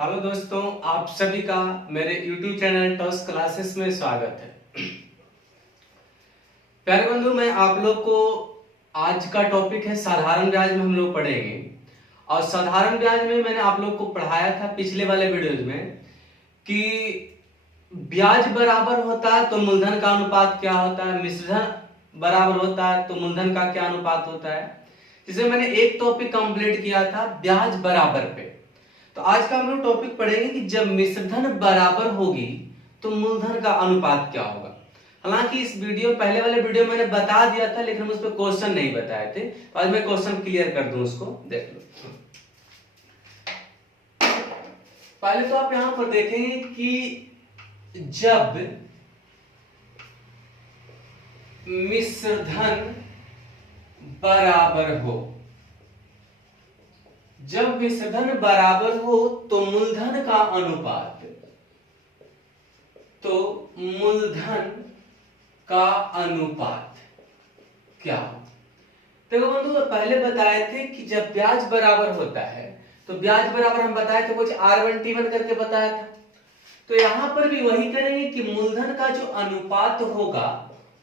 Hello दोस्तों, आप सभी का मेरे YouTube चैनल टॉस क्लासेस में स्वागत है। प्यारे बंधु, मैं आप लोग को आज का टॉपिक है साधारण ब्याज में हम लोग पढ़ेंगे। और साधारण ब्याज में मैंने आप लोग को पढ़ाया था पिछले वाले वीडियोज में कि ब्याज बराबर होता है तो मूलधन का अनुपात क्या होता है, मिश्रधन बराबर होता है तो मूलधन का क्या अनुपात होता है। जिसमें मैंने एक टॉपिक कंप्लीट किया था ब्याज बराबर पे। तो आज का हम लोग टॉपिक पढ़ेंगे कि जब मिश्रधन बराबर होगी तो मूलधन का अनुपात क्या होगा। हालांकि इस पहले वाले वीडियो मैंने बता दिया था, लेकिन उस पर क्वेश्चन नहीं बताए थे। तो आज मैं क्वेश्चन क्लियर कर दूं, उसको देख लो। पहले तो आप यहां पर देखेंगे कि जब मिश्रधन बराबर हो, जब मिश्रधन बराबर हो तो मूलधन का अनुपात, तो मूलधन का अनुपात क्या हो। देखो बंधु, पहले बताए थे कि जब ब्याज बराबर होता है तो ब्याज बराबर हम बताए थे कुछ R1T1 करके बताया था। तो यहां पर भी वही करेंगे कि मूलधन का जो अनुपात होगा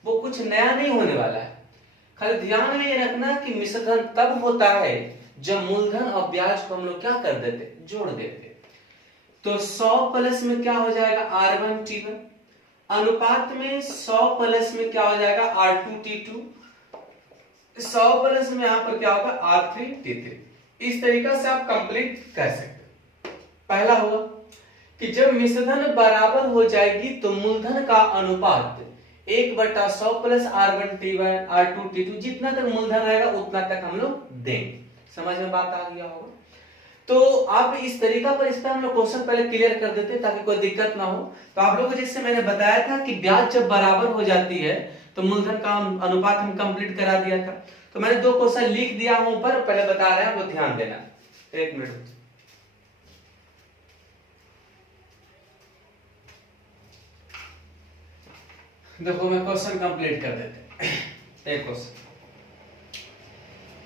वो कुछ नया नहीं होने वाला है। खाली ध्यान में ये रखना कि मिश्रधन तब होता है जब मूलधन और ब्याज को हम लोग क्या कर देते, जोड़ देते। तो 100 प्लस में क्या हो जाएगा R1T1, अनुपात में 100 प्लस में क्या हो जाएगा R2T2, 100 प्लस में यहां पर क्या होगा R3T3। इस तरीका से आप कंप्लीट कर सकते। पहला होगा कि जब मिश्रधन बराबर हो जाएगी तो मूलधन का अनुपात 1/100 प्लस R1T1 R2T2, जितना तक मूलधन रहेगा उतना तक हम लोग देंगे। समझ में बात आ गया होगा। तो आप इस तरीका पर इस पर हम लोग क्वेश्चन पहले क्लियर कर देते ताकि कोई दिक्कत ना हो। तो आप लोगों को जैसे मैंने बताया था कि ब्याज जब बराबर हो जाती है तो मूलधन का अनुपात हम कंप्लीट करा दिया था। तो मैंने दो क्वेश्चन लिख दिया हूं ऊपर, पहले बता रहे हैं, वो ध्यान देना। एक मिनट, देखो मैं क्वेश्चन कंप्लीट कर देते। एक क्वेश्चन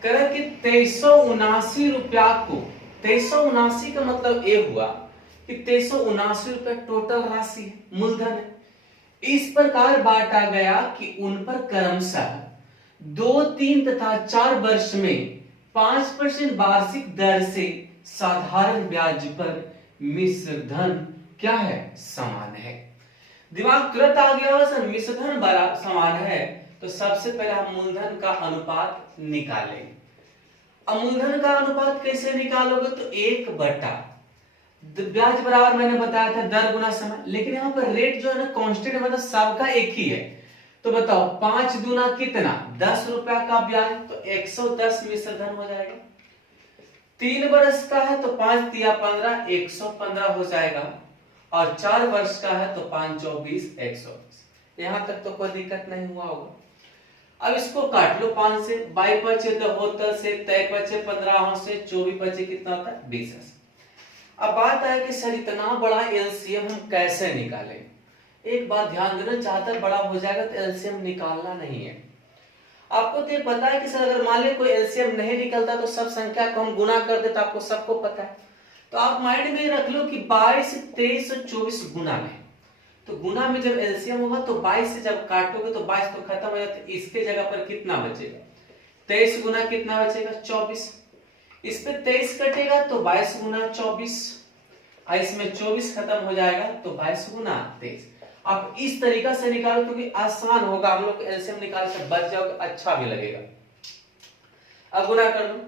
कह कि 2379 रुपया को, 2379 का मतलब ये हुआ कि 2379 रुपया टोटल राशि है, मूलधन है। इस प्रकार बांटा गया कि उन पर क्रमशः 2, 3 तथा 4 वर्ष में 5% वार्षिक दर से साधारण ब्याज पर मिश्रधन क्या है, समान है। दिमाग तुरंत आ गया हो सर, मिश्रधन बड़ा समान है तो सबसे पहले हम मूलधन का अनुपात निकालेंगे। अब मूलधन का अनुपात कैसे निकालोगे, तो 1/, ब्याज बराबर मैंने बताया था दर गुना समय, लेकिन यहाँ पर रेट जो है ना कांस्टेंट, मतलब सबका एक ही है। तो बताओ 5 दूना कितना, 10 रुपया का ब्याज, तो 110 मिश्रधन हो जाएगा। 3 वर्ष का है तो 5 दिया 15, 115 हो जाएगा। और 4 वर्ष का है तो 5 24 120। यहां तक तो कोई दिक्कत नहीं हुआ होगा। अब इसको काट लो 5 से, 22 बचे तो होता से, 23 बचे 15 से, 24 बचे कितना होता है 20 से। अब बात है कि सर इतना बड़ा एलसीएम हम कैसे निकालें। एक बात ध्यान देना, जहां तक बड़ा हो जाएगा तो एलसीएम निकालना नहीं है। आपको तो पता है कि सर अगर मान ले कोई एलसीएम नहीं निकलता तो सब संख्या को हम गुना कर देते, आपको सबको पता है। तो आप माइंड में रख लो कि 22, 23 और 24 गुना में, तो गुना में जब एलसीएम होगा तो 22 से जब काटोगे तो 22 तो खत्म हो जाता है। इसके जगह पर कितना बचेगा, 23 गुना कितना बचेगा 24। इस पे 23 कटेगा तो 22 गुना 24, इसमें 24 खत्म हो जाएगा तो 22 गुना 23। आप इस तरीका से निकालो क्योंकि आसान होगा, हम लोग एलसीएम निकाल से बच जाओगे, अच्छा भी लगेगा। अब गुना कर लो,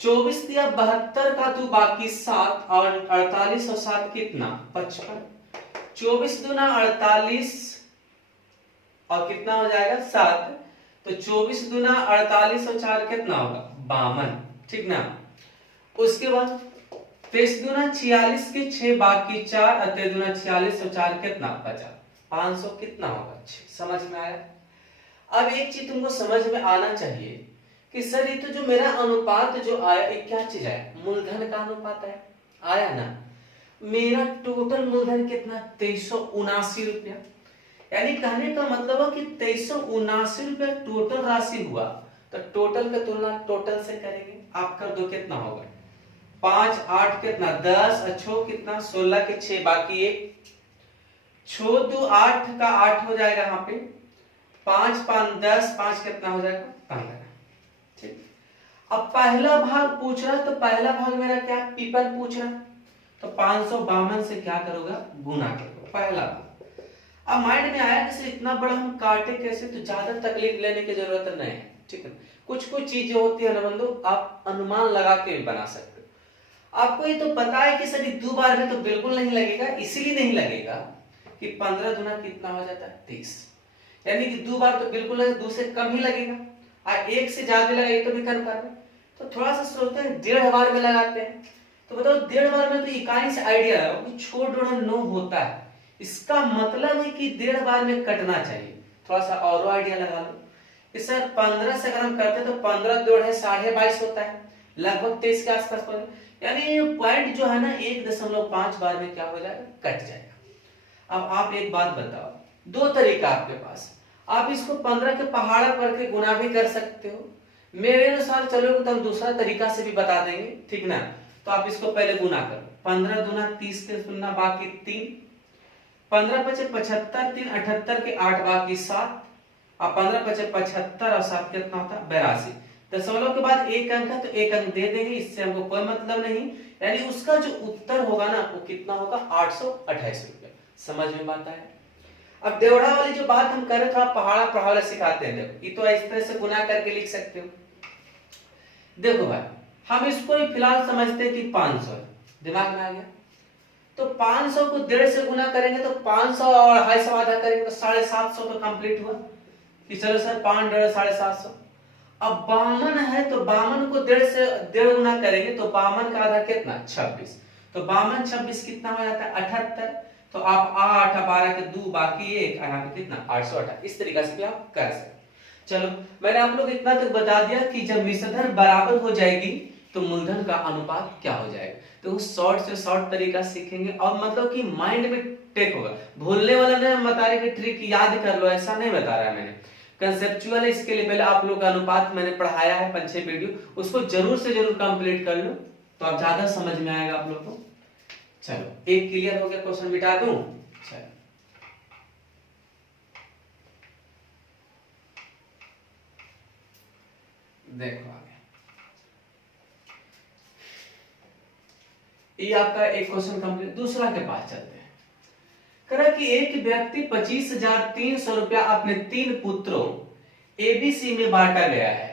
24 दिया 72 का तू बाकी 7 और 48 और 7 कितना 55, 24 दूना 48 और कितना हो जाएगा 7, तो 24 दूना 48 और 4 कितना होगा 52, ठीक ना। उसके बाद 23 दूना 46 के 6 बाकी 4 और 23 दूना 46 और 4 कितना 50, 500 कितना होगा 6। समझ में आया। अब एक चीज तुमको समझ में आना चाहिए कि सर ये तो जो मेरा अनुपात जो आया ये क्या चीज है, मूलधन का अनुपात है, आया ना। मेरा टोटल मूलधन कितना 2379 रुपया, यानी कहने का मतलब है कि 2379 रुपया टोटल राशि हुआ। तो टोटल का तुलना टोटल से करेंगे, आप कर दो कितना होगा 5 8 कितना 10, अच्छो कितना 16 के 6 बाकी 1, 6 2 8 का 8 हो जाएगा यहाँ पे, 5 5 10, 5 कितना हो जाएगा 15। ठीक, अब पहला भाग पूछ रहा, तो पहला भाग मेरा क्या पीपल पूछ रहा, तो 552 से क्या करोगा गुना करोगे पहला भाग। अब माइंड में आया कि इतना बड़ा हम काटे कैसे, तो ज्यादा तकलीफ लेने की जरूरत नहीं है। ठीक है, कुछ कुछ चीजें होती है ना बंधु, आप अनुमान लगा के भी बना सकते हो। आपको ये तो पता है कि सर 2 बार में तो बिल्कुल नहीं लगेगा, इसलिए नहीं लगेगा कि 15 गुना कितना हो जाता है 30, यानी कि 2 बार तो बिल्कुल नहीं, 2 से कम ही लगेगा, और 1 से ज्यादा लगा ये तो भी कन्फर्म है। तो थोड़ा सा सोचते हैं 1.5 बार में लगाते हैं, तो बताओ 1.5 बार में तो इकाई से आइडिया लगाओ कि छोड़ जोड़ 9 होता है, इसका मतलब है कि 1.5 बार में कटना चाहिए। थोड़ा सा और आइडिया लगा लो कि सर 15 से अगर हम करते तो 15 जोड़ है 22.5 होता है, लगभग 23 के आसपास हो, यानी पॉइंट जो है ना 1.5 बार में क्या हो जाएगा कट जाएगा। अब आप एक बात बताओ, 2 तरीका आपके पास, आप इसको 15 के पहाड़ा करके गुना भी कर सकते हो, मेरे अनुसार चलोगे तो हम दूसरा तरीका से भी बता देंगे, ठीक ना। तो आप इसको पहले गुना करो, 15 दूना 30 के 0 बाकी 3, 15 पचे 75, 3 78 के 8 बाकी 7, और 15 पचे 75 और 7 कितना होता है 82। दशमलव के बाद एक अंक है तो एक अंक दे देंगे, इससे हमको कोई मतलब नहीं, यानी उसका जो उत्तर होगा ना वो कितना होगा 828 रुपया। समझ में बात आया। अब देवड़ा वाली जो बात हम कर रहे थे पहाड़ा पहाड़ा सिखाते हैं, देखो ये तो इस तरह से गुना करके लिख सकते हो। देखो भाई हम इसको ही फिलहाल समझते हैं कि 500 दिमाग में आ गया, तो 500 को 1.5 से गुना करेंगे तो 500 और 250 आधा करेंगे तो 750 तो कंप्लीट हुआ कि चलो सर 5 1.5 750। अब 52 है तो 52 को 1.5 से 1.5 गुना करेंगे तो 52 का आधा कितना 26, तो 52 26 कितना हो जाता है 78, तो आप 8 12 के 2 बाकी 1 यहाँ पे कितना 828। इस तरीके से भी आप कर सकते। चलो मैंने आप लोग इतना तक बता दिया कि जब मिश्रधन बराबर हो जाएगी तो मूलधन का अनुपात क्या हो जाएगा, तो शॉर्ट से शॉर्ट तरीका सीखेंगे, और मतलब कि माइंड में टेक होगा, भूलने वाला नहीं हम बता रहे कि ट्रिक याद कर लो ऐसा नहीं बता रहा है मैंने, कंसेप्चुअल है। इसके लिए पहले आप लोग का अनुपात मैंने पढ़ाया है 5-6 वीडियो, उसको जरूर से जरूर कंप्लीट कर लो तो आप ज्यादा समझ में आएगा आप लोग को। चलो एक क्लियर हो गया, क्वेश्चन मिटा दूं। चलो देखो आगे, ये आपका एक क्वेश्चन कंप्लीट। दूसरा के पास चलते हैं। कह कि एक व्यक्ति 25,300 रुपया अपने 3 पुत्रों एबीसी में बांटा गया है।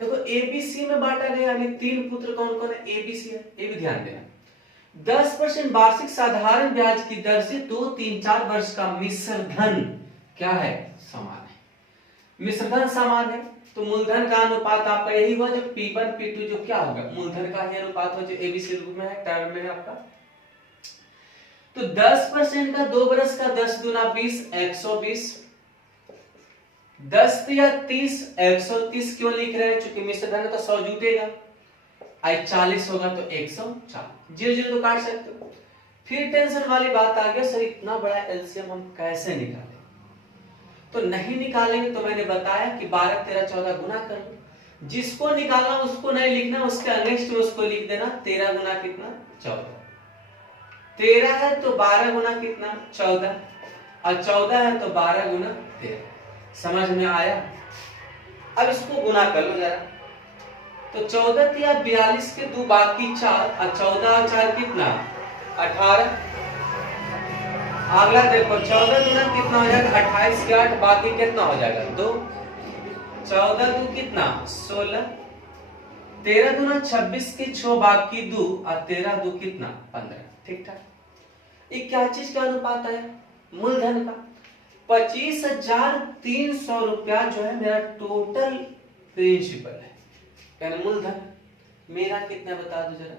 देखो एबीसी में बांटा गया यानी 3 पुत्र कौन कौन है, एबीसी है, ये भी ध्यान देना। 10% वार्षिक साधारण ब्याज की दर से 2 3 4 वर्ष का मिश्रधन क्या है समान है, मिश्रधन समान है, तो मूलधन का अनुपात आपका यही हुआ जो P1 P2 जो क्या होगा मूलधन का ही अनुपात हो जो एबीसी रूप में है, टर्म में है आपका। तो 10% का 2 बरस का 10 दूना 20 120, 10 या 30 130 क्यों लिख रहे हैं, चूंकि मिश्रधन है तो 100 जुटेगा, आई 40 होगा तो 140, 0 0 तो काट सकते हो। फिर टेंशन वाली बात आ गया सर इतना बड़ा एलसीएम हम कैसे निकालें, तो नहीं निकालेंगे तो मैंने बताया कि 12 13 14 गुना कर लो, जिसको निकालना उसको नहीं लिखना, उसके अगेंस्ट में उसको लिख देना 13 गुना कितना 14, 13 है तो 12 गुना कितना 14, और 14 है तो 12 गुना 13। समझ में आया। अब इसको गुना कर लो जरा, तो 14 या 42 के 2 बाकी 4, और 14 और 4 कितना 18। अगला देखो 14 दूना कितना हो जाएगा 28 के 8 बाकी कितना हो जाएगा 2, 14 2 कितना 16, 13 दूना 26 के 6 बाकी 2, और 13 2 कितना 15। ठीक ठाक। ये क्या चीज का अनुपात है मूलधन का। 25,300 रुपया जो है मेरा टोटल प्रिंसिपल है, यानी मूलधन मेरा कितना बता दो जरा,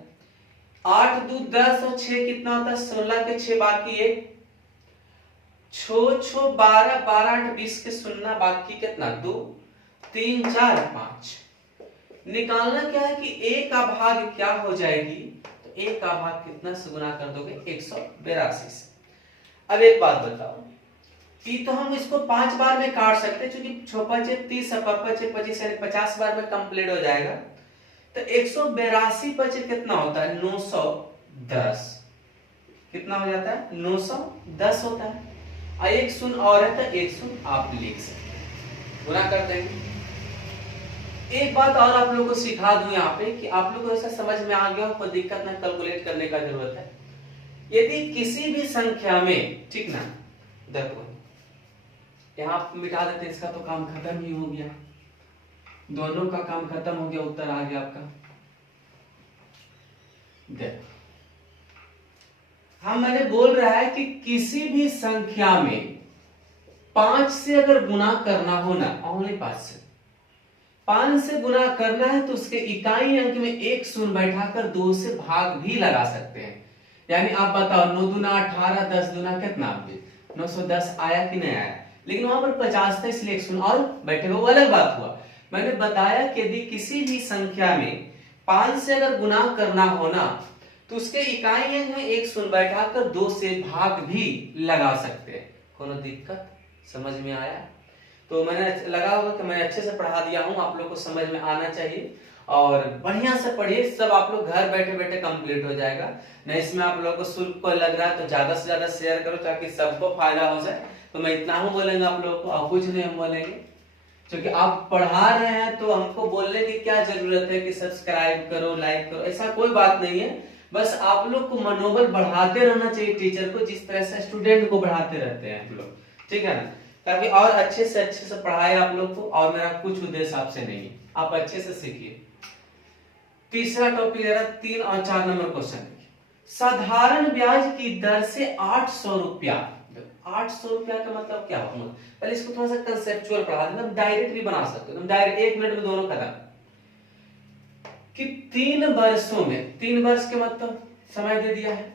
8 2 10 और 6 कितना होता है 16 के 6 बाकी 1, 6 6 12 12 8 20 के 0 बाकी कितना 2 3 4 5। निकालना क्या है कि a का भाग क्या हो जाएगी, तो a का भाग कितना से गुना कर दोगे 182 से। अब एक बात बताओ, तो हम इसको 5 बार में काट सकते हैं, क्योंकि 6 5 30 25 यानी 50 बार में कंप्लीट हो जाएगा। तो 182 कितना होता है 910, कितना हो जाता है 910 होता है। और एक शून्य और है तो एक शून्य आप लिख सकते हैं, गुना कर देंगे। एक बात और आप लोगों को सिखा दूं यहाँ पे कि आप लोगों को ऐसा समझ में आ गया हो, कोई दिक्कत ना, कैलकुलेट करने का जरूरत है। यदि किसी भी संख्या में, ठीक ना, देखो यहाँ मिटा देते, इसका तो काम खत्म ही हो गया, दोनों का काम खत्म हो गया, उत्तर आ गया आपका। देखो हम मैंने बोल रहा है कि किसी भी संख्या में 5 से अगर गुना करना हो ना, ओनली 5 से गुना करना है तो उसके इकाई अंक में एक शून्य बैठाकर 2 से भाग भी लगा सकते हैं। यानी आप बताओ 9 दूना 18, 10 दूना कितना, 910 आया कि नहीं आया, लेकिन वहां पर 50 था इसलिए एक शून्य और बैठेगा, वो अलग बात हुआ। मैंने बताया कि यदि किसी भी संख्या में 5 से अगर गुना करना हो ना तो उसके इकाई अंक में एक शून्य बैठाकर 2 से भाग भी लगा सकते हैं। कोनो दिक्कत समझ में आया? तो मैंने लगा होगा कि मैं अच्छे से पढ़ा दिया हूं, आप लोग को समझ में आना चाहिए और बढ़िया से पढ़िए, सब आप लोग घर बैठे बैठे कंप्लीट हो जाएगा। नहीं इसमें आप लोगों को शुल्क को लग रहा है तो ज्यादा से ज्यादा शेयर करो ताकि सबको फायदा हो जाए। तो मैं इतना हूं बोलेंगे आप लोगों को, और कुछ नहीं हम बोलेंगे, क्योंकि आप पढ़ा रहे हैं तो हमको बोलने की क्या जरूरत है कि सब्सक्राइब करो, लाइक करो, ऐसा कोई बात नहीं है। बस आप लोग को मनोबल बढ़ाते रहना चाहिए टीचर को, जिस तरह से स्टूडेंट को बढ़ाते रहते हैं आप लोग, ठीक है ना, ताकि और अच्छे से पढ़ाए आप लोग को। और मेरा कुछ उद्देश्य आपसे नहीं है, आप अच्छे से सीखिए। तीसरा टॉपिक है 3 और 4 नंबर क्वेश्चन, साधारण ब्याज की दर से 800 रुपया। 800 रुपया का मतलब क्या होगा, पहले इसको थोड़ा सा कंसेप्चुअल पढ़ा देना, डायरेक्ट भी बना सकते हो, डायरेक्ट 1 मिनट में दोनों खत्म। कि 3 वर्षों में, 3 वर्ष के मतलब समय दे दिया है,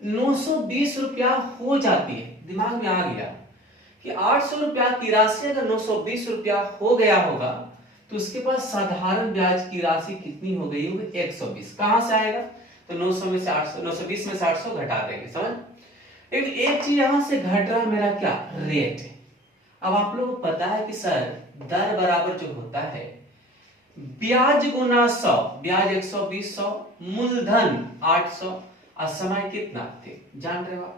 920 रुपया हो जाती है। दिमाग में आ गया कि 800 रुपया की राशि अगर 920 रुपया हो गया होगा तो उसके पास साधारण ब्याज की राशि कितनी हो गई होगी 120। कहां से आएगा, तो 900 में से 800, 920 में से 800 घटा देंगे, समझ। लेकिन एक चीज यहां से घट रहा है, मेरा क्या रेट है। अब आप लोगों को पता है कि सर दर बराबर जो होता है ब्याज गुना 100, ब्याज 120, 100 मूलधन 800 और समय कितना थे जान रहे हो,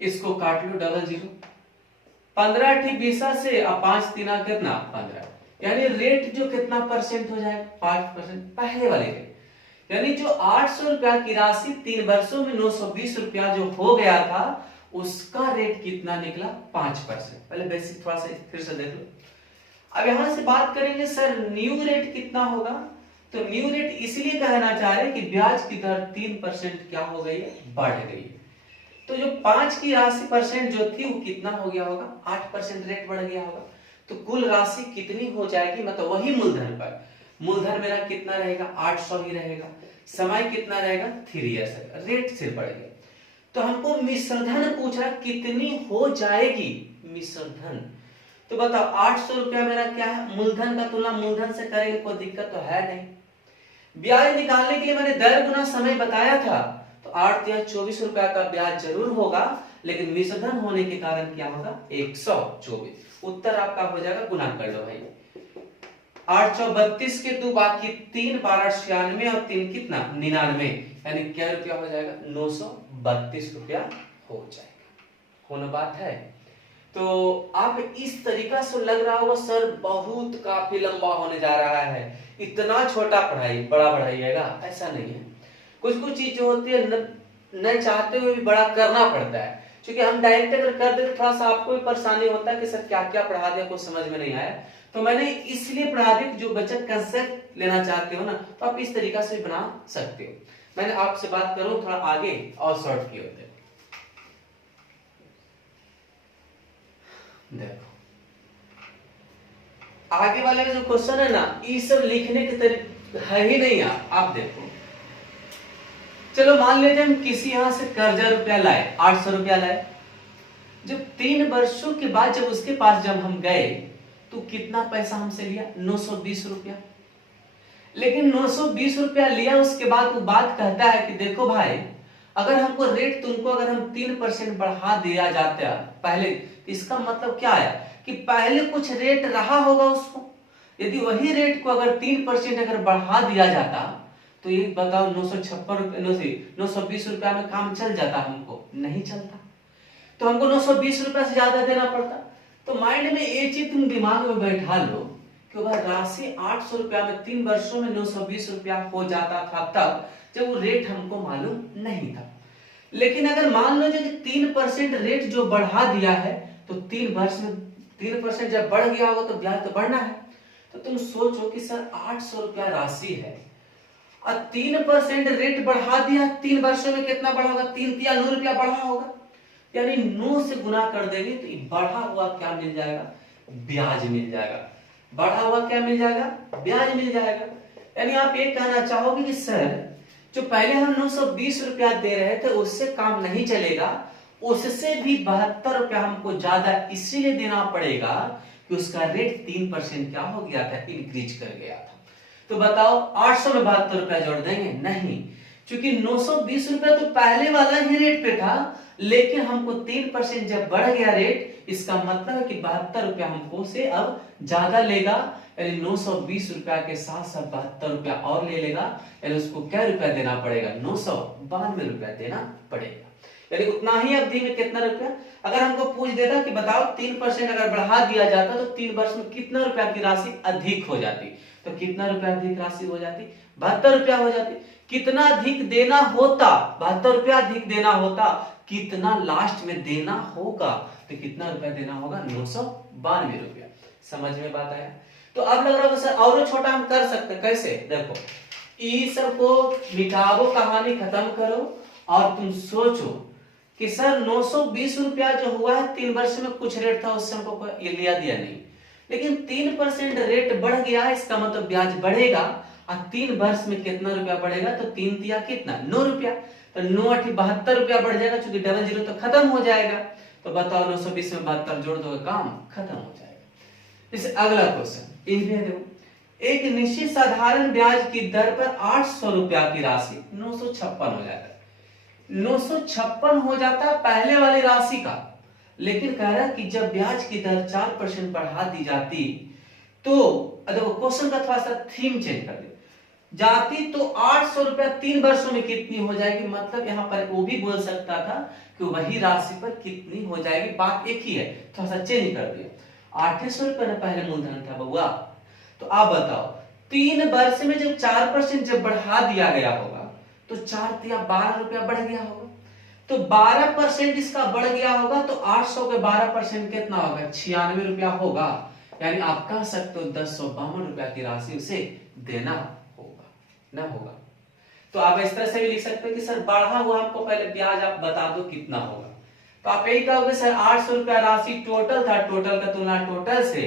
इसको काट लो, डबल जीरो, 15 ठीक 20 से 5 3 कितना 15, यानी रेट जो कितना परसेंट हो जाएगा 5% पहले वाले रेट। यानी जो 800 रुपया की राशि 3 वर्षों में 920 रुपया जो हो गया था उसका रेट कितना निकला 5%। पहले बेसिक थोड़ा सा फिर से देख लो। अब यहां से बात करेंगे सर न्यू रेट कितना होगा, तो न्यू रेट इसलिए कहना चाह रहे हैं कि ब्याज की दर 3% क्या हो गई है, बढ़ गई है। तो जो 5 की राशि परसेंट जो थी वो कितना हो गया होगा 8% रेट बढ़ गया होगा। तो कुल राशि कितनी हो जाएगी, मतलब वही मूलधन पर, मूलधन मेरा कितना रहेगा 800 ही रहेगा, समय कितना रहेगा 3 इयर्स, रेट सिर्फ बढ़ गया। तो हमको मिश्रधन पूछ रहा कितनी हो जाएगी मिश्रधन, तो बताओ 800 रुपया मेरा क्या है, मूलधन का तुलना मूलधन से करेंगे कोई दिक्कत तो है नहीं। ब्याज निकालने के लिए मैंने दर गुना समय बताया था, तो 8 या 24 रुपया का ब्याज जरूर होगा, लेकिन मिश्रधन होने के कारण क्या होगा 124। उत्तर आपका हो जाएगा, गुना कर लो भाई, 832 के 2 बाकी 3 12 96 और 3 कितना 99, यानी क्या रुपया हो जाएगा 932 रुपया हो जाएगा। कौन बात है। तो आप इस तरीका से लग रहा होगा सर बहुत काफी लंबा होने जा रहा है, इतना छोटा पढ़ाई बड़ा पढ़ाइएगा, ऐसा नहीं है। कुछ कुछ चीज जो होती है न चाहते हुए भी बड़ा करना पड़ता है, क्योंकि हम डायरेक्ट अगर कर दे तो थोड़ा सा आपको भी परेशानी होता है कि सर क्या क्या पढ़ा दिया कुछ समझ में नहीं आया। तो मैंने इसलिए पढ़ा दी, जो बच्चा कंसेप्ट लेना चाहते हो ना तो आप इस तरीका से बना सकते हो। मैंने आपसे बात करूं थोड़ा आगे और शॉर्ट की होते, देखो आगे वाले जो क्वेश्चन है ना ये सब लिखने के तरीके है ही नहीं। आप देखो, चलो मान लेते हम किसी यहां से कर्जा रुपया लाए, 800 रुपया लाए, जब 3 वर्षों के बाद जब उसके पास जब हम गए तो कितना पैसा हमसे लिया 920 रुपया। लेकिन 920 रुपया लिया उसके बाद वो बात कहता है कि देखो भाई अगर हमको रेट तुमको अगर हम 3% बढ़ा दिया जाता पहले, इसका मतलब क्या है कि पहले कुछ रेट रहा होगा उसको, यदि वही रेट को अगर 3% अगर बढ़ा दिया जाता तो ये बताओ 920 रुपया में काम चल जाता? हमको नहीं चलता, तो हमको 920 रुपया से ज्यादा देना पड़ता। तो माइंड में ये चीज तुम दिमाग में बैठा लो कि वह राशि 800 रुपया में 3 वर्षों में 920 रुपया हो जाता था तब जब वो रेट हमको मालूम नहीं था। लेकिन अगर मान लो कि 3% रेट जो बढ़ा दिया है तो 3 वर्ष में 3% जब बढ़ गया होगा तो ब्याज तो बढ़ना है। तो तुम सोचो कि सर 800 रुपया राशि है और 3% रेट बढ़ा दिया, 3 वर्षों में कितना बढ़ा होगा? 3 या 9 रुपया बढ़ा होगा, यानी 9 से गुना कर देंगे तो बढ़ा हुआ क्या मिल जाएगा? ब्याज मिल जाएगा। बढ़ा हुआ क्या मिल जाएगा? ब्याज मिल जाएगा। यानी आप ये कहना चाहोगे कि सर जो पहले हम 920 रुपया दे रहे थे उससे काम नहीं चलेगा, उससे भी 72 रुपया हमको ज्यादा इसीलिए देना पड़ेगा कि उसका रेट 3% क्या हो गया था? इंक्रीज कर गया था। तो बताओ 800 में 72 रुपया जोड़ देंगे? नहीं, क्योंकि 920 रुपया तो पहले वाला ही रेट पे था, लेकिन हमको 3% जब बढ़ गया रेट, इसका मतलब है कि 72 रुपया हमको से अब ज्यादा लेगा, यानी 920 रुपया के साथ साथ 72 रुपया और ले लेगा, यानी उसको क्या रुपया देना पड़ेगा? 992 रुपया देना पड़ेगा। यानी उतना ही अवधि में कितना रुपया? अगर हमको पूछ देता कि बताओ 3% अगर बढ़ा दिया जाता तो 3 वर्ष में कितना रुपया की राशि अधिक हो जाती, तो कितना रुपया अधिक राशि हो जाती? 72 रुपया हो जाती। कितना अधिक देना होता? 72 रुपया अधिक देना होता। कितना लास्ट में देना होगा? तो कितना रुपया देना होगा? 992 रुपया। समझ में बात आया? तो अब लग रहा है सर और छोटा हम कर सकते हैं, कैसे? देखो ई सब को मिटाओ, कहानी खत्म करो और तुम सोचो कि सर 920 रुपया जो हुआ है 3 वर्ष में कुछ रेट था उससे हमको ये लिया दिया नहीं, लेकिन 3% रेट बढ़ गया है, इसका मतलब ब्याज बढ़ेगा और 3 वर्ष में कितना रुपया बढ़ेगा? तो 3 दिया कितना? 9 रुपया। तो 9 8 72 रुपया बढ़ जाएगा, क्योंकि डबल जीरो तो खत्म हो जाएगा। तो बताओ 920 में 72 जोड़ दोगे, काम खत्म हो जाएगा। जैसे अगला क्वेश्चन देखो, एक निश्चित साधारण ब्याज की दर पर 800 रुपया की राशि 956 हो जाता है। 956 हो जाता है पहले वाली राशि का, लेकिन कह रहा है कि जब ब्याज की दर 4% बढ़ा दी जाती तो देखो क्वेश्चन का थोड़ा सा थीम चेंज कर दे जाती तो 800 रुपया 3 वर्षों में कितनी हो जाएगी? मतलब यहां पर वो भी बोल सकता था कि वही राशि पर कितनी हो जाएगी, बात एक ही है, थोड़ा सा चेंज कर दिया। 800 रुपया पहले मूलधन था बउआ, तो आप बताओ 3 वर्ष में जब 4% जब बढ़ा दिया गया होगा तो 4 या 12 रुपया बढ़ गया होगा, तो 12% इसका बढ़ गया होगा, तो 800 के 12% कितना होगा? 96 रुपया होगा। यानी आप कह सकते हो 1052 रुपया की राशि उसे देना होगा, ना होगा? तो आप इस तरह से भी लिख सकते हो कि सर बढ़ा हुआ हमको पहले ब्याज आप बता दो कितना होगा। तो आप यही कहोगे सर 800 रुपया राशि टोटल था, टोटल का तुलना टोटल से,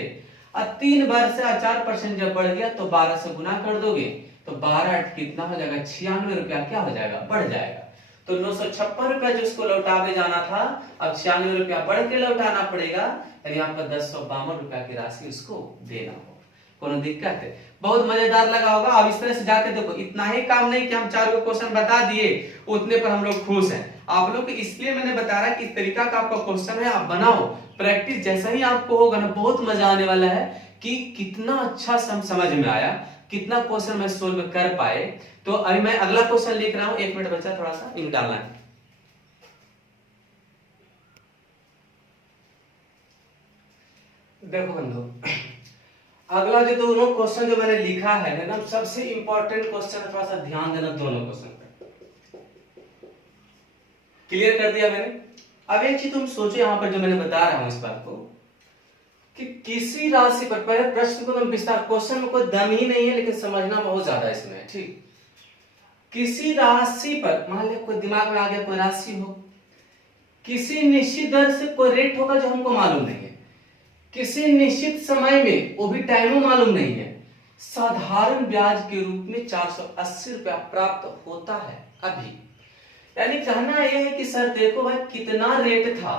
और 3 वर्ष से 4% जब बढ़ गया तो 12 से गुना कर दोगे तो 12 कितना हो जाएगा? 96 रुपया क्या हो जाएगा? बढ़ जाएगा। तो 956 रुपया जो उसको लौटावे जाना था, अब 96 रुपया बढ़ के लौटाना पड़ेगा, यानी आपका 1052 रुपया की राशि उसको देना होगा। कोनो दिक्कत है? बहुत मजेदार लगा होगा। अब इस तरह से जाके देखो, इतना ही काम नहीं कि हम 4 क्वेश्चन बता दिए उतने पर हम लोग खुश हैं। आप लोग इसलिए मैंने बता रहा कि इस तरीका का आपका क्वेश्चन है, आप बनाओ, प्रैक्टिस जैसा ही आपको होगा ना बहुत मजा आने वाला है कि कितना अच्छा समझ में आया, कितना क्वेश्चन मैं सोल्व कर पाए। तो अभी मैं अगला क्वेश्चन लिख रहा हूं, 1 मिनट बचा, थोड़ा सा इंक डालना है। देखो बंधु, अगला जो दोनों क्वेश्चन जो मैंने लिखा है ना, सबसे इंपॉर्टेंट क्वेश्चन है, थोड़ा सा ध्यान देना दोनों क्वेश्चन पे। क्लियर कर दिया मैंने। अब एक चीज तुम सोचो यहां पर जो मैंने बता रहा हूं इस बात को कि किसी राशि पर, पहले प्रश्न को तुम विस्तार, क्वेश्चन में कोई दम ही नहीं है लेकिन समझना बहुत ज्यादा इसमें, ठीक। किसी राशि पर मान लिया कोई दिमाग में आ गया, कोई राशि हो, किसी निश्चित दर से कोई रेट होगा जो हमको मालूम नहीं है, किसी निश्चित समय में, वो भी टाइम मालूम नहीं है, साधारण ब्याज के रूप में 480 रुपया प्राप्त होता है अभी। यानी कहना यह है कि सर देखो भाई कितना रेट था,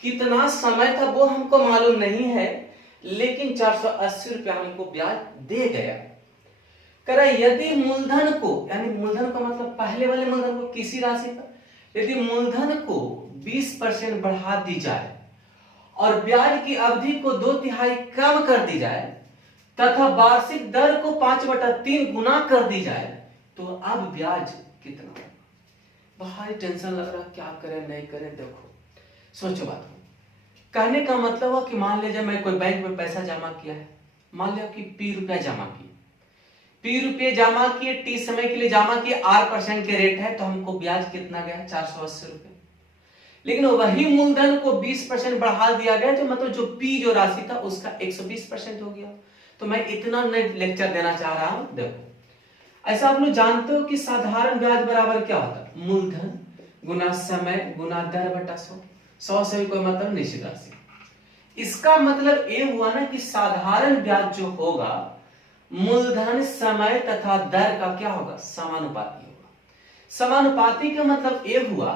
कितना समय था वो हमको मालूम नहीं है, लेकिन 480 रुपया हमको ब्याज दे गया। करा यदि मूलधन को, यानी मूलधन का मतलब पहले वाले मूलधन को, किसी राशि पर यदि मूलधन को 20% बढ़ा दी जाए और ब्याज की अवधि को 2/3 कम कर दी जाए, तथा वार्षिक दर को 5/3 गुना कर दी जाए तो अब ब्याज कितना होगा। भारी टेंशन लग रहा, क्या करें नहीं करें। देखो सोचो बात को। कहने का मतलब है कि मान लीजिए मैं कोई बैंक में पैसा जमा किया है, मान लिया कि P रुपया जमा किए, P रुपये जमा किए, T समय के लिए जमा किए, R% के रेट है, तो हमको ब्याज कितना गया 480 रुपये। लेकिन वही मूलधन को 20% बढ़ा दिया गया, तो मतलब जो P जो राशि था उसका 120% हो गया। तो मैं इतना लेक्चर देना चाह रहा हूं। देखो ऐसा आप लोग जानते हो कि साधारण ब्याज बराबर क्या होता है, मूलधन गुना समय गुना दर बटा 100। 100 से भी कोई मतलब निश्चित राशि। इसका मतलब ये हुआ ना कि साधारण ब्याज जो होगा मूलधन समय तथा दर का क्या होगा, समानुपाती होगा। समानुपाती का मतलब ये हुआ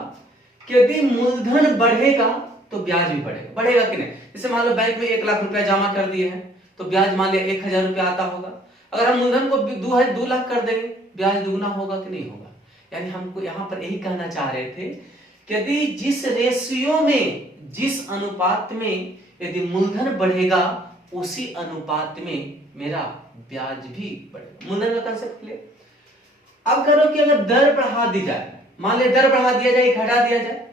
कि यदि मूलधन बढ़ेगा तो ब्याज भी बढ़ेगा। बढ़ेगा कि नहीं, जैसे मान लो बैंक में 1 लाख रुपया जमा कर दिए हैं तो ब्याज मान लिया 1000 रुपया आता होगा। अगर हम मूलधन को 2 लाख कर देंगे, ब्याज दुगना होगा कि नहीं होगा। यानी हमको यहां पर यही कहना चाह रहे थे कि यदि जिस रेशियो में, जिस अनुपात में यदि मूलधन बढ़ेगा उसी अनुपात में मेरा ब्याज भी बढ़ेगा। मूलधन का कंसेप्ट क्लियर। अब करो कि अगर दर बढ़ा दी जाए, मान लिया दर बढ़ा दिया जाए, घटा दिया जाए,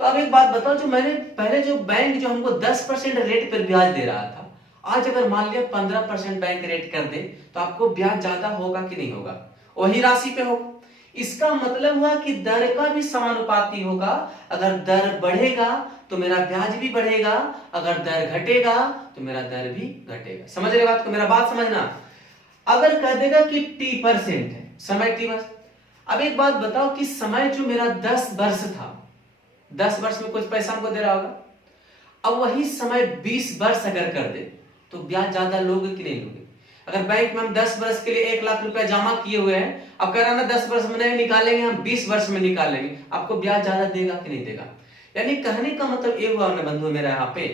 तो अब एक बात बताओ, जो मैंने पहले जो बैंक जो हमको 10% रेट पर ब्याज दे रहा था, आज अगर मान लिया 15% बैंक रेट कर दे तो आपको ब्याज ज्यादा होगा कि नहीं होगा, वही राशि पे होगा। इसका मतलब हुआ कि दर का भी समानुपाती होगा। अगर दर बढ़ेगा तो मेरा ब्याज भी बढ़ेगा, अगर दर घटेगा तो मेरा दर भी घटेगा। समझ रहे बात को, मेरा बात समझना। अगर कह देगा कि T% है, समय T%। अब एक बात बताओ कि समय जो मेरा 10 वर्ष था, 10 वर्ष में कुछ पैसा हमको दे रहा होगा, अब वही समय 20 वर्ष अगर कर दे तो ब्याज ज्यादा लोगे कि नहीं लोगे। अगर बैंक में हम 10 वर्ष के लिए 1 लाख रुपया जमा किए हुए हैं, अब कह रहा ना 10 वर्ष में नहीं निकालेंगे, हम 20 वर्ष में निकालेंगे, आपको ब्याज ज्यादा देगा कि नहीं देगा। यानी कहने का मतलब ये हुआ ना बंधु मेरा यहाँ पे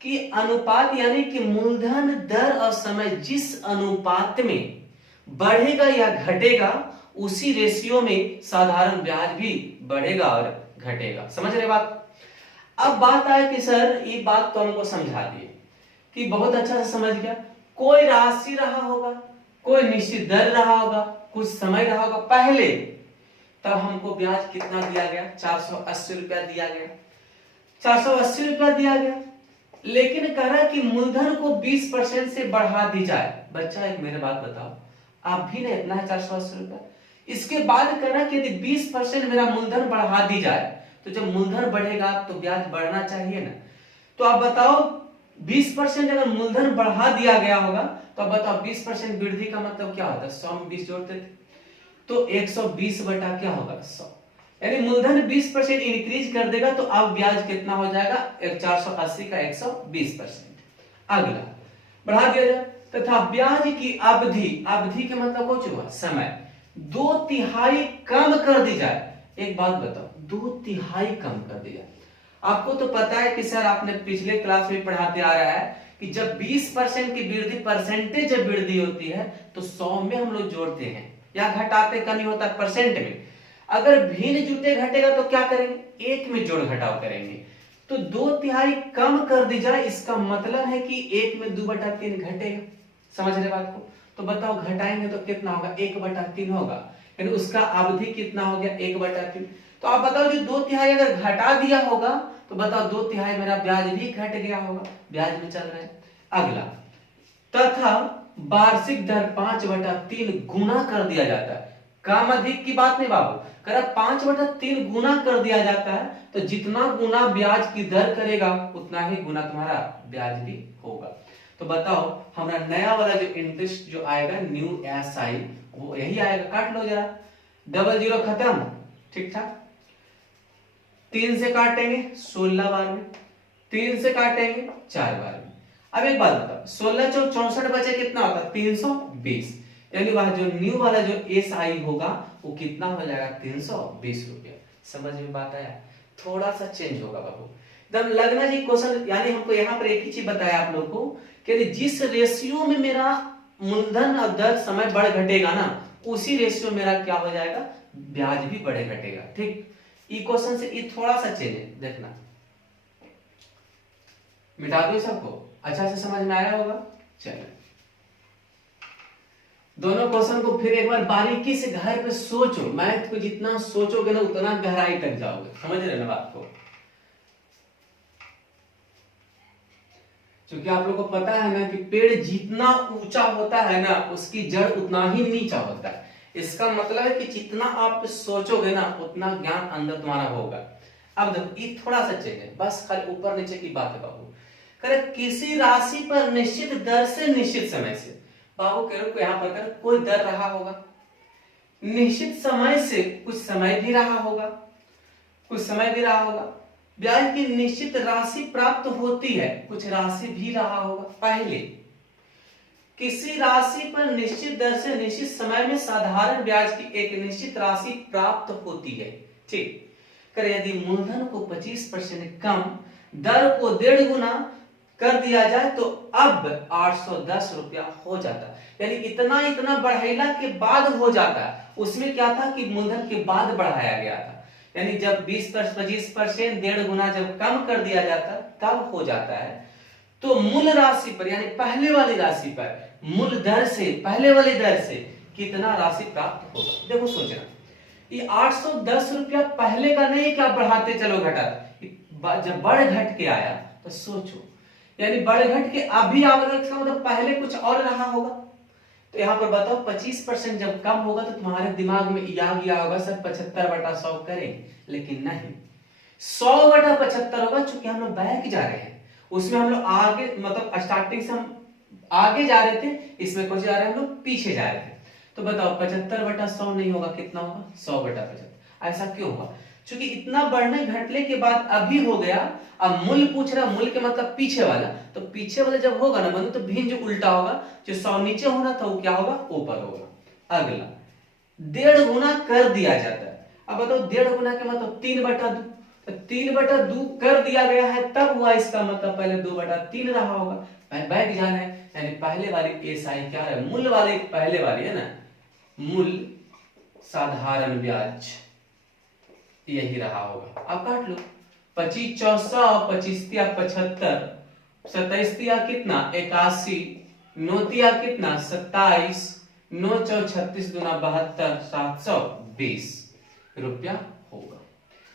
कि अनुपात, यानी कि मूलधन दर और समय जिस अनुपात में बढ़ेगा या घटेगा उसी रेशियो में साधारण ब्याज भी बढ़ेगा और घटेगा। समझ रहे बात। अब बात आए कि सर ये बात तो हमको समझा दिए कि बहुत अच्छा से समझ गया, कोई राशि रहा होगा, कोई निश्चित दर रहा होगा, कुछ समय रहा होगा पहले, तब हमको ब्याज कितना दिया गया, 480 रुपया दिया गया, 480 रुपया दिया गया। लेकिन कह रहा कि मूलधन को 20% से बढ़ा दी जाए। बच्चा एक मेरे बात बताओ, आप भी नहीं इतना है 480 रुपया। इसके बाद कह रहा कि यदि 20% मेरा मूलधन बढ़ा दी जाए तो जब मूलधन बढ़ेगा तो ब्याज बढ़ना चाहिए ना। तो आप बताओ 20% अगर मूलधन बढ़ा दिया गया होगा तो अब बताओ 20% वृद्धि का मतलब क्या होता है, 100 में 20 जोड़ते थे तो 120 बटा क्या होगा 100। यानी मूलधन 20% इंक्रीज कर देगा तो अब ब्याज कितना हो जाएगा 480 का 120%। अगला बढ़ा दिया जाए तथा ब्याज की अवधि, अवधि के मतलब हो चुका समय, 2/3 कम कर दी जाए। एक बात बताओ, 2/3 कम कर दी जाए। आपको तो पता है कि सर आपने पिछले क्लास में पढ़ाते आ रहा है कि जब 20% की वृद्धि, परसेंटेज जब वृद्धि होती है तो 100 में हम लोग जोड़ते हैं या घटाते का नहीं होता परसेंट में। अगर भिन्न जुटे घटेगा तो क्या करेंगे, एक में जोड़ घटाव करेंगे। तो 2/3 कम कर दी जाए, इसका मतलब है कि 1 में 2/3 घटेगा। समझ रहे बात को। तो बताओ घटाएंगे तो कितना होगा, 1/3 होगा, यानी उसका अवधि कितना हो गया 1/3। तो आप बताओ जो 2/3 अगर घटा दिया होगा तो बताओ 2/3 मेरा ब्याज भी घट गया होगा, ब्याज में चल रहा है। अगला, तथा वार्षिक दर 5/3 गुना कर दिया जाता है। कम अधिक की बात नहीं बाबू, कर 5/3 गुना कर दिया जाता है तो जितना गुना ब्याज की दर करेगा उतना ही गुना तुम्हारा ब्याज भी होगा। तो बताओ हमारा नया वाला जो इंटरेस्ट जो आएगा न्यू एसआई वो यही आएगा। काट लो जरा, 00 खत्म, ठीक ठाक। 3 से काटेंगे 16 बार में, 3 से काटेंगे 4 बार में। अब एक बात बताओ, 16 चौक 64 बचे कितना होगा 320, यानी वह जो न्यू वाला जो एस आई होगा वो कितना हो जाएगा 320 रुपया। समझ में बात आया, थोड़ा सा चेंज होगा बाबू, एकदम लगना जी क्वेश्चन। यानी हमको यहाँ पर एक ही चीज बताया आप लोग को कि जिस रेशियो में मेरा मूलधन और दर समय बढ़ घटेगा ना उसी रेशियो मेरा क्या हो जाएगा, ब्याज भी बढ़े घटेगा। ठीक, ई क्वेश्चन से ये थोड़ा सा चेंज है, देखना मिटा दो सबको, अच्छा से समझ में आया होगा। चलो दोनों क्वेश्चन को फिर एक बार बारीकी से घर पे सोचो, मैथ को जितना सोचोगे ना उतना गहराई तक जाओगे, समझ रहे ना बात को। क्योंकि आप लोग को पता है ना कि पेड़ जितना ऊंचा होता है ना उसकी जड़ उतना ही नीचा होता है। इसका मतलब है कि जितना आप सोचोगे ना उतना ज्ञान अंदर तुम्हारा होगा। अब देखो ये थोड़ा सा चाहिए, बस खाली ऊपर नीचे की बात है बाबू। करे किसी राशि पर निश्चित दर से निश्चित समय से, बाबू कह रहे यहाँ पर कोई दर रहा होगा, निश्चित समय से कुछ समय भी रहा होगा, कुछ समय भी रहा होगा, ब्याज की निश्चित राशि प्राप्त होती है, कुछ राशि भी रहा होगा। पहले किसी राशि पर निश्चित दर से निश्चित समय में साधारण ब्याज की एक निश्चित राशि प्राप्त होती है, ठीक। कर यदि मूलधन को 25% कम दर को 1.5 गुना कर दिया जाए तो अब 810 रुपया हो जाता, यानी इतना इतना बढ़ाइला के बाद हो जाता। उसमें क्या था कि मूलधन के बाद बढ़ाया गया था, यानी जब 20-25% 1.5 गुना जब कम कर दिया जाता तब हो जाता है। तो मूल राशि पर यानी पहले वाली राशि पर मूल दर से पहले वाली दर से कितना राशि प्राप्त होगा। देखो सोचना, ये 810 रुपया पहले का नहीं क्या बढ़ाते चलो घटाते, जब बढ़ घट के आया तो सोचो, यानी बढ़ घट के अभी आवेगा, इसका मतलब पहले कुछ और रहा होगा। तो यहाँ पर बताओ 25% जब कम होगा तो तुम्हारे दिमाग में यह गया होगा सर 75/100 करें, लेकिन नहीं, 100/75 होगा। चूंकि हम लोग बैक जा रहे हैं, उसमें हम लोग आगे मतलब स्टार्टिंग से हम आगे जा रहे थे, इसमें कुछ जा रहे हैं हम लोग पीछे जा रहे थे। तो बताओ 75/100 नहीं होगा, कितना होगा 100/75। ऐसा क्यों होगा? क्योंकि इतना बढ़ने घटने के बाद अभी हो गया। अब मूल पूछ रहा, मूल के मतलब पीछे वाला, तो पीछे वाला जब होगा ना बंधु तो भिन्न जो उल्टा होगा, जो 100 नीचे होना था वो क्या होगा ऊपर होगा। अगला 1.5 गुना कर दिया जाता है। अब बताओ 1.5 गुना के मतलब 3/2, तो 3/2 कर दिया गया है तब हुआ, इसका मतलब पहले 2/3 रहा होगा। बैक जाना है, यानी पहले वाली एसआई क्या है, मूल वाली पहले वाली है ना, मूल साधारण ब्याज यही रहा होगा। अब काट लो, 25 चौसा 25 तिया 75, 27 तिया कितना 81, 9 तिया कितना 27, 9 चौ 36 दूना 72, 720 रुपया होगा।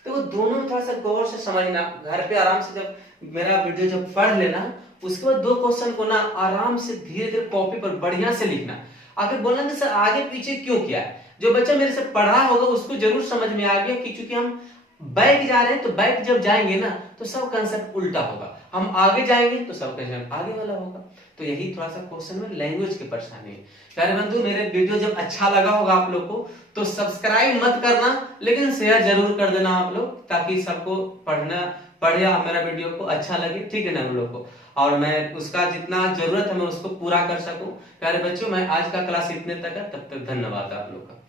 तो वो दोनों थोड़ा सा गौर से समझना, घर पे आराम से जब मेरा वीडियो जब पढ़ लेना, उसके बाद 2 क्वेश्चन को ना आराम से धीरे धीरे कॉपी पर बढ़िया से लिखना। आगे बोलेंगे सर आगे पीछे क्यों किया है, जो बच्चा मेरे से पढ़ा होगा उसको जरूर समझ में आ गया कि चूंकि हम बैक जा रहे हैं तो बैक जब जाएंगे ना तो सब कंसेप्ट उल्टा होगा, हम आगे जाएंगे तो सब कंसेप्ट आगे वाला होगा। तो यही थोड़ा सा क्वेश्चन में लैंग्वेज की परेशानी है। प्यारे बंधु, मेरे वीडियो जब अच्छा लगा होगा आप लोग को तो सब्सक्राइब मत करना, लेकिन शेयर जरूर कर देना आप लोग, ताकि सबको पढ़े मेरा वीडियो को अच्छा लगे, ठीक है ना हम लोग को, और मैं उसका जितना जरूरत है मैं उसको पूरा कर सकूं। प्यारे बच्चों, मैं आज का क्लास इतने तक है, तब तक धन्यवाद आप लोग का।